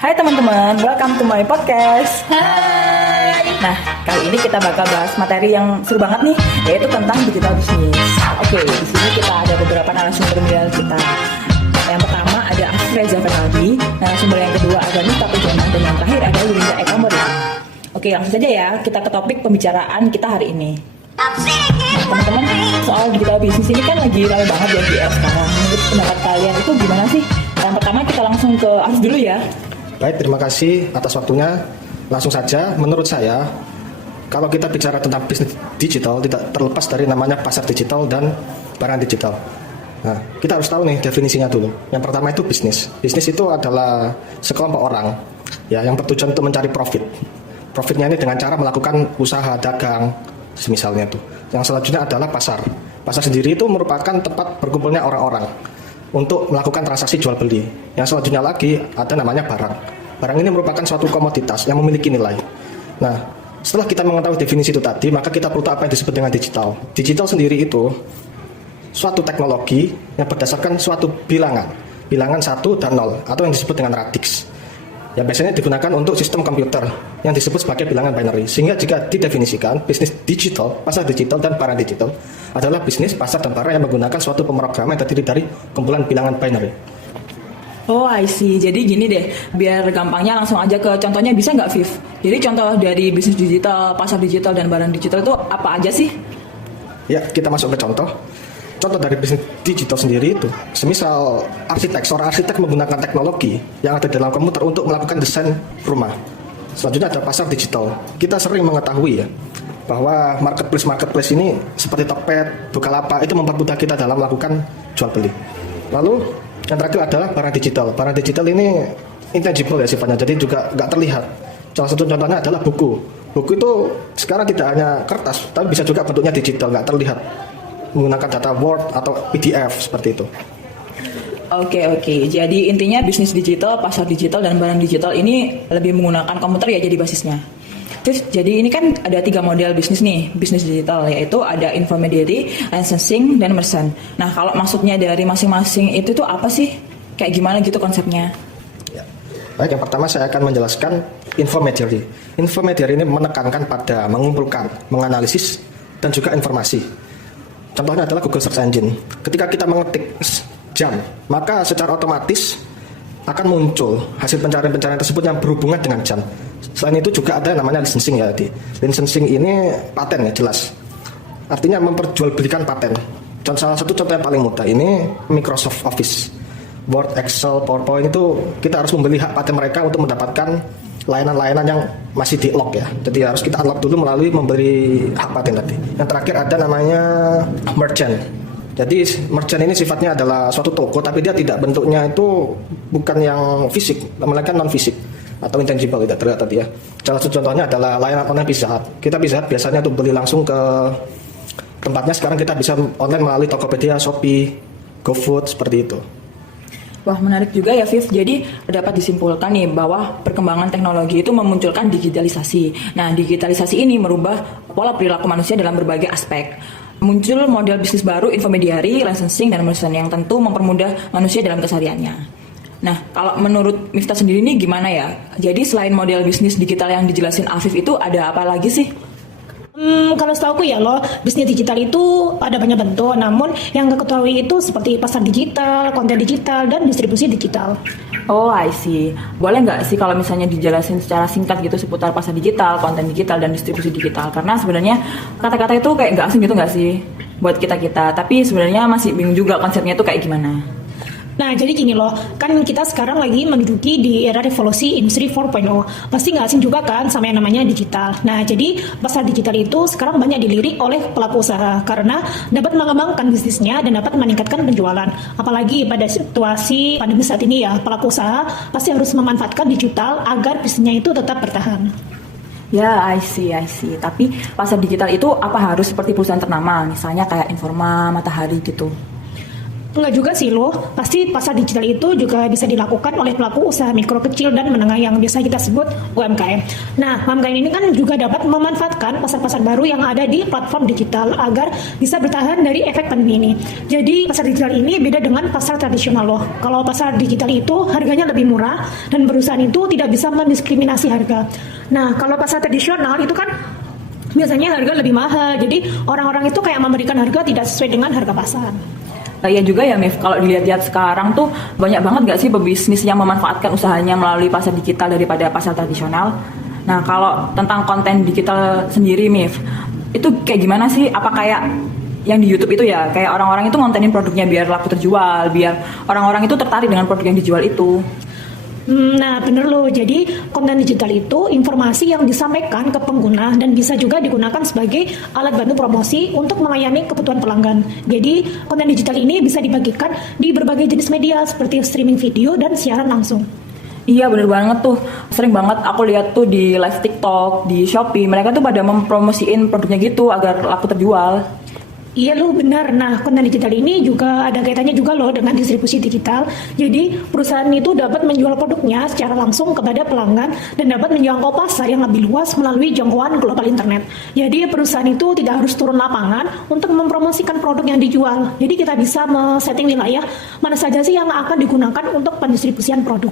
Hai teman-teman, welcome to my podcast. Hai. Nah, kali ini kita bakal bahas materi yang seru banget nih, yaitu tentang digital business. Oke, di sini kita ada beberapa narasumber mulia kita. Yang pertama ada Afif Reza Fernaldi, narasumber yang kedua ada Nita Pujana, dan yang terakhir ada Yulinda Eka Murya. Oke, langsung saja ya, kita ke topik pembicaraan kita hari ini. Nah, teman-teman, soal digital business ini kan lagi ramai banget ya di era sekarang. Menurut pendapat kalian itu gimana sih? Yang pertama kita langsung ke Afif dulu ya. Baik, terima kasih atas waktunya. Langsung saja, menurut saya, kalau kita bicara tentang bisnis digital, tidak terlepas dari namanya pasar digital dan barang digital. Nah, kita harus tahu nih definisinya dulu. Yang pertama itu bisnis. Bisnis itu adalah sekelompok orang ya yang bertujuan untuk mencari profit. Profitnya ini dengan cara melakukan usaha dagang, semisalnya itu. Yang selanjutnya adalah pasar. Pasar sendiri itu merupakan tempat berkumpulnya orang-orang untuk melakukan transaksi jual beli. Yang selanjutnya lagi ada namanya barang. Barang ini merupakan suatu komoditas yang memiliki nilai. Nah, setelah kita mengetahui definisi itu tadi, maka kita perlu tahu apa yang disebut dengan digital. Digital sendiri itu suatu teknologi yang berdasarkan suatu bilangan 1 dan 0, atau yang disebut dengan radix. Yang biasanya digunakan untuk sistem komputer yang disebut sebagai bilangan binary. Sehingga jika didefinisikan, bisnis digital, pasar digital dan barang digital adalah bisnis, pasar dan barang yang menggunakan suatu pemrograman yang terdiri dari kumpulan bilangan binary. Oh, I see. Jadi gini deh, biar gampangnya langsung aja ke contohnya, bisa nggak, Viv? Jadi contoh dari bisnis digital, pasar digital, dan barang digital itu apa aja sih? Ya, kita masuk ke contoh. Contoh dari bisnis digital sendiri itu, semisal seorang arsitek menggunakan teknologi yang ada dalam komputer untuk melakukan desain rumah. Selanjutnya ada pasar digital. Kita sering mengetahui ya, bahwa marketplace ini seperti Tokped, Bukalapak itu mempermudah kita dalam melakukan jual beli. Lalu yang terakhir adalah barang digital. Barang digital ini intangible ya sifatnya, jadi juga nggak terlihat. Salah satu contohnya adalah buku. Buku itu sekarang tidak hanya kertas, tapi bisa juga bentuknya digital, nggak terlihat, menggunakan data Word atau PDF seperti itu. Oke. Jadi intinya bisnis digital, pasar digital, dan barang digital ini lebih menggunakan komputer ya jadi basisnya. Terus jadi ini kan ada 3 model bisnis nih, bisnis digital, yaitu ada intermediary, licensing, dan merchant. Nah, kalau maksudnya dari masing-masing itu tuh apa sih? Kayak gimana gitu konsepnya? Ya. Baik, yang pertama saya akan menjelaskan intermediary. Intermediary ini menekankan pada mengumpulkan, menganalisis, dan juga informasi. Contohnya adalah Google Search Engine. Ketika kita mengetik jam, maka secara otomatis akan muncul hasil pencarian-pencarian tersebut yang berhubungan dengan jam. Selain itu juga ada namanya licensing ya. Licensing ini paten ya, jelas. Artinya memperjualbelikan paten. Salah satu contoh yang paling mudah ini Microsoft Office. Word, Excel, PowerPoint itu kita harus membeli hak paten mereka untuk mendapatkan layanan-layanan yang masih di lock ya. Jadi harus kita unlock dulu melalui memberi hak paten tadi. Yang terakhir ada namanya merchant. Jadi merchant ini sifatnya adalah suatu toko, tapi dia tidak, bentuknya itu bukan yang fisik, melainkan non fisik atau intangible, tidak terlihat tadi ya. Salah satu contohnya adalah layanan online Pizza Hut. Kita Pizza Hut biasanya untuk beli langsung ke tempatnya, sekarang kita bisa online melalui Tokopedia, Shopee, GoFood, seperti itu. Wah, menarik juga ya, Viv. Jadi dapat disimpulkan nih bahwa perkembangan teknologi itu memunculkan digitalisasi. Nah, digitalisasi ini merubah pola perilaku manusia dalam berbagai aspek. Muncul model bisnis baru, intermediary, licensing, dan merchant yang tentu mempermudah manusia dalam kesehariannya. Nah, kalau menurut Miftah sendiri nih gimana ya? Jadi selain model bisnis digital yang dijelasin Afif itu ada apa lagi sih? Kalau setahu aku ya loh, bisnis digital itu ada banyak bentuk, namun yang aku ketahui itu seperti pasar digital, konten digital, dan distribusi digital. Oh, I see. Boleh nggak sih kalau misalnya dijelasin secara singkat gitu seputar pasar digital, konten digital, dan distribusi digital? Karena sebenarnya kata-kata itu kayak nggak asing gitu nggak sih buat kita-kita. Tapi sebenarnya masih bingung juga konsepnya itu kayak gimana. Nah, jadi gini loh, kan kita sekarang lagi menduduki di era revolusi industri 4.0. Pasti nggak asing juga kan sama yang namanya digital. Nah, jadi pasar digital itu sekarang banyak dilirik oleh pelaku usaha karena dapat mengembangkan bisnisnya dan dapat meningkatkan penjualan. Apalagi pada situasi pandemi saat ini ya, pelaku usaha pasti harus memanfaatkan digital agar bisnisnya itu tetap bertahan. Ya, I see. Tapi pasar digital itu apa harus seperti perusahaan ternama, misalnya kayak Informa, Matahari gitu? Enggak juga sih loh, pasti pasar digital itu juga bisa dilakukan oleh pelaku usaha mikro, kecil, dan menengah yang biasa kita sebut UMKM. Nah, UMKM ini kan juga dapat memanfaatkan pasar-pasar baru yang ada di platform digital agar bisa bertahan dari efek pandemi ini. Jadi, pasar digital ini beda dengan pasar tradisional loh. Kalau pasar digital itu harganya lebih murah dan perusahaan itu tidak bisa mendiskriminasi harga. Nah, kalau pasar tradisional itu kan biasanya harga lebih mahal, jadi orang-orang itu kayak memberikan harga tidak sesuai dengan harga pasar. Iya juga ya Mif, kalau dilihat-lihat sekarang tuh banyak banget gak sih pebisnis yang memanfaatkan usahanya melalui pasar digital daripada pasar tradisional. Nah kalau tentang konten digital sendiri Mif, itu kayak gimana sih? Apa kayak yang di YouTube itu ya, kayak orang-orang itu ngontenin produknya biar laku terjual, biar orang-orang itu tertarik dengan produk yang dijual itu. Nah, bener loh. Jadi, konten digital itu informasi yang disampaikan ke pengguna dan bisa juga digunakan sebagai alat bantu promosi untuk melayani kebutuhan pelanggan. Jadi, konten digital ini bisa dibagikan di berbagai jenis media seperti streaming video dan siaran langsung. Iya bener banget tuh, sering banget aku lihat tuh di live TikTok, di Shopee, mereka tuh pada mempromosiin produknya gitu agar laku terjual. Iya loh benar. Nah, konten digital ini juga ada kaitannya juga loh dengan distribusi digital. Jadi, perusahaan itu dapat menjual produknya secara langsung kepada pelanggan dan dapat menjangkau pasar yang lebih luas melalui jangkauan global internet. Jadi, perusahaan itu tidak harus turun lapangan untuk mempromosikan produk yang dijual. Jadi, kita bisa men-setting wilayah mana saja sih yang akan digunakan untuk pendistribusian produk.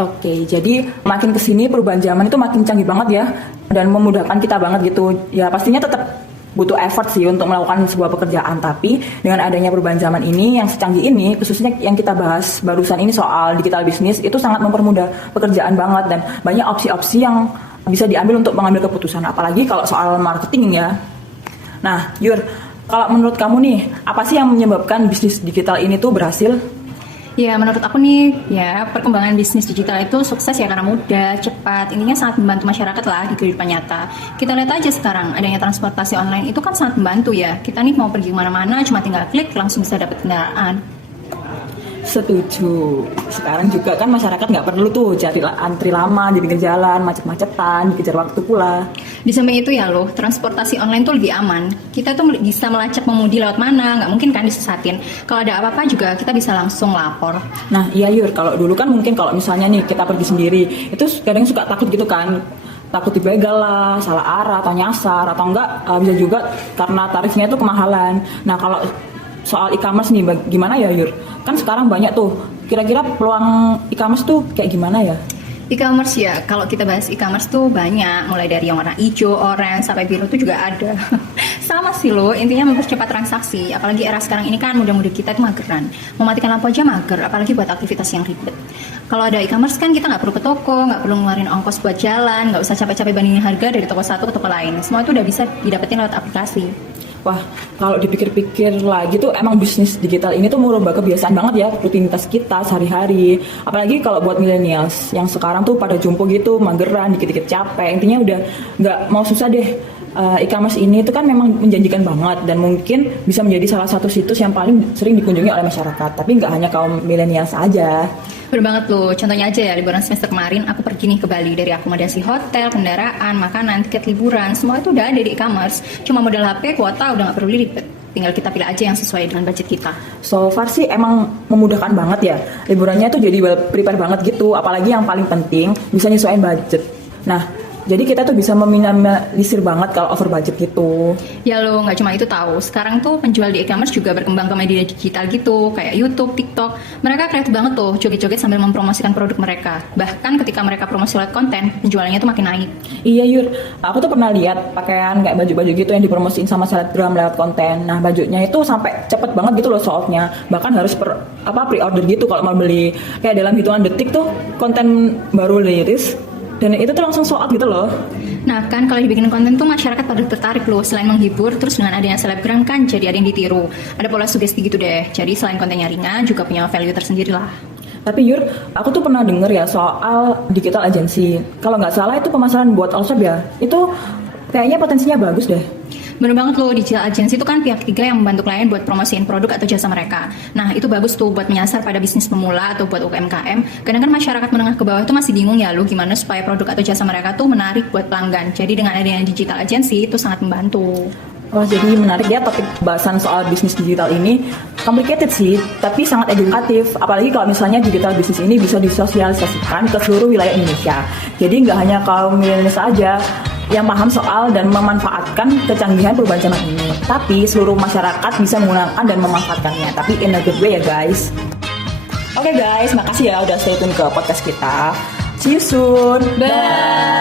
Oke, jadi makin kesini perubahan zaman itu makin canggih banget ya dan memudahkan kita banget gitu. Ya pastinya tetap butuh effort sih untuk melakukan sebuah pekerjaan, tapi dengan adanya perubahan zaman ini yang secanggih ini, khususnya yang kita bahas barusan ini soal digital business, itu sangat mempermudah pekerjaan banget dan banyak opsi-opsi yang bisa diambil untuk mengambil keputusan, apalagi kalau soal marketing ya. Nah Yur, kalau menurut kamu nih, apa sih yang menyebabkan bisnis digital ini tuh berhasil? Ya, menurut aku nih, ya perkembangan bisnis digital itu sukses ya karena mudah, cepat, intinya sangat membantu masyarakat lah di kehidupan nyata. Kita lihat aja sekarang, adanya transportasi online itu kan sangat membantu ya. Kita nih mau pergi kemana-mana, cuma tinggal klik, langsung bisa dapat kendaraan. Setuju. Sekarang juga kan masyarakat nggak perlu tuh cari antri lama di pinggir jalan, macet-macetan, dikejar waktu pula. Di samping itu ya loh, transportasi online tuh lebih aman. Kita tuh bisa melacak pengemudi lewat mana, nggak mungkin kan disesatin. Kalau ada apa-apa juga kita bisa langsung lapor. Nah iya Yur, kalau dulu kan mungkin kalau misalnya nih kita pergi sendiri, itu kadang suka takut gitu kan. Takut dibegal lah, salah arah atau nyasar, atau enggak bisa juga karena tarifnya itu kemahalan. Nah kalau soal e-commerce nih, gimana ya Yur? Kan sekarang banyak tuh, kira-kira peluang e-commerce tuh kayak gimana ya? E-commerce ya, kalau kita bahas e-commerce tuh banyak, mulai dari yang warna hijau, orange, sampai biru tuh juga ada. Sama sih lo, intinya mempercepat transaksi, apalagi era sekarang ini kan mudah-mudah kita tuh mageran. Mematikan lampu aja mager, apalagi buat aktivitas yang ribet. Kalau ada e-commerce kan kita nggak perlu ke toko, nggak perlu ngeluarin ongkos buat jalan, nggak usah capek-capek bandingin harga dari toko satu ke toko lain. Semua itu udah bisa didapetin lewat aplikasi. Wah, kalau dipikir-pikir lagi tuh emang bisnis digital ini tuh merubah kebiasaan banget ya, rutinitas kita sehari-hari. Apalagi kalau buat millennials yang sekarang tuh pada jumpo gitu, mageran, dikit-dikit capek. Intinya udah nggak mau susah deh. E-commerce ini tuh kan memang menjanjikan banget dan mungkin bisa menjadi salah satu situs yang paling sering dikunjungi oleh masyarakat. Tapi nggak hanya kaum millennials aja. Bener banget loh, contohnya aja ya liburan semester kemarin aku pergi nih ke Bali. Dari akomodasi hotel, kendaraan, makanan, tiket liburan, semua itu udah ada di e-commerce. Cuma modal HP, kuota udah gak perlu ribet. Tinggal kita pilih aja yang sesuai dengan budget kita. So far sih emang memudahkan banget ya. Liburannya tuh jadi prepare banget gitu. Apalagi yang paling penting bisa nyesuaiin budget. Nah, jadi kita tuh bisa meminimalisir banget kalau over budget gitu. Ya lo, nggak cuma itu tahu. Sekarang tuh penjual di e-commerce juga berkembang ke media digital gitu, kayak YouTube, TikTok. Mereka kreatif banget tuh, joget-joget sambil mempromosikan produk mereka. Bahkan ketika mereka promosi lewat konten, penjualannya tuh makin naik. Iya Yur, aku tuh pernah lihat pakaian kayak baju-baju gitu yang dipromosiin sama selebgram lewat konten. Nah bajunya itu sampai cepet banget gitu loh sold-nya. Bahkan harus pre-order gitu kalau mau beli. Kayak dalam hitungan detik tuh konten baru liris. Dan itu tuh langsung sold gitu loh. Nah kan kalau dibikin konten tuh masyarakat pada tertarik loh. Selain menghibur, terus dengan adanya selebgram kan jadi ada yang ditiru. Ada pola sugesti gitu deh. Jadi selain kontennya ringan, juga punya value tersendiri lah. Tapi Yur, aku tuh pernah denger ya soal digital agency. Kalau nggak salah itu pemasaran buat all shop ya. Itu kayaknya potensinya bagus deh. Bener banget loh, digital agency itu kan pihak ketiga yang membantu klien buat promosiin produk atau jasa mereka. Nah itu bagus tuh buat menyasar pada bisnis pemula atau buat UMKM. Kadang kan masyarakat menengah ke bawah itu masih bingung ya lo gimana supaya produk atau jasa mereka tuh menarik buat pelanggan. Jadi dengan adanya digital agency itu sangat membantu. Wah, jadi menarik ya topik bahasan soal bisnis digital ini. Complicated sih, tapi sangat edukatif. Apalagi kalau misalnya digital bisnis ini bisa disosialisasikan ke seluruh wilayah Indonesia. Jadi nggak hanya kaum milenial saja yang paham soal dan memanfaatkan kecanggihan perubahan zaman ini, tapi seluruh masyarakat bisa menggunakan dan memanfaatkannya. Tapi in a good way ya guys. Oke guys, makasih ya udah stay tune ke podcast kita. See you soon. Bye.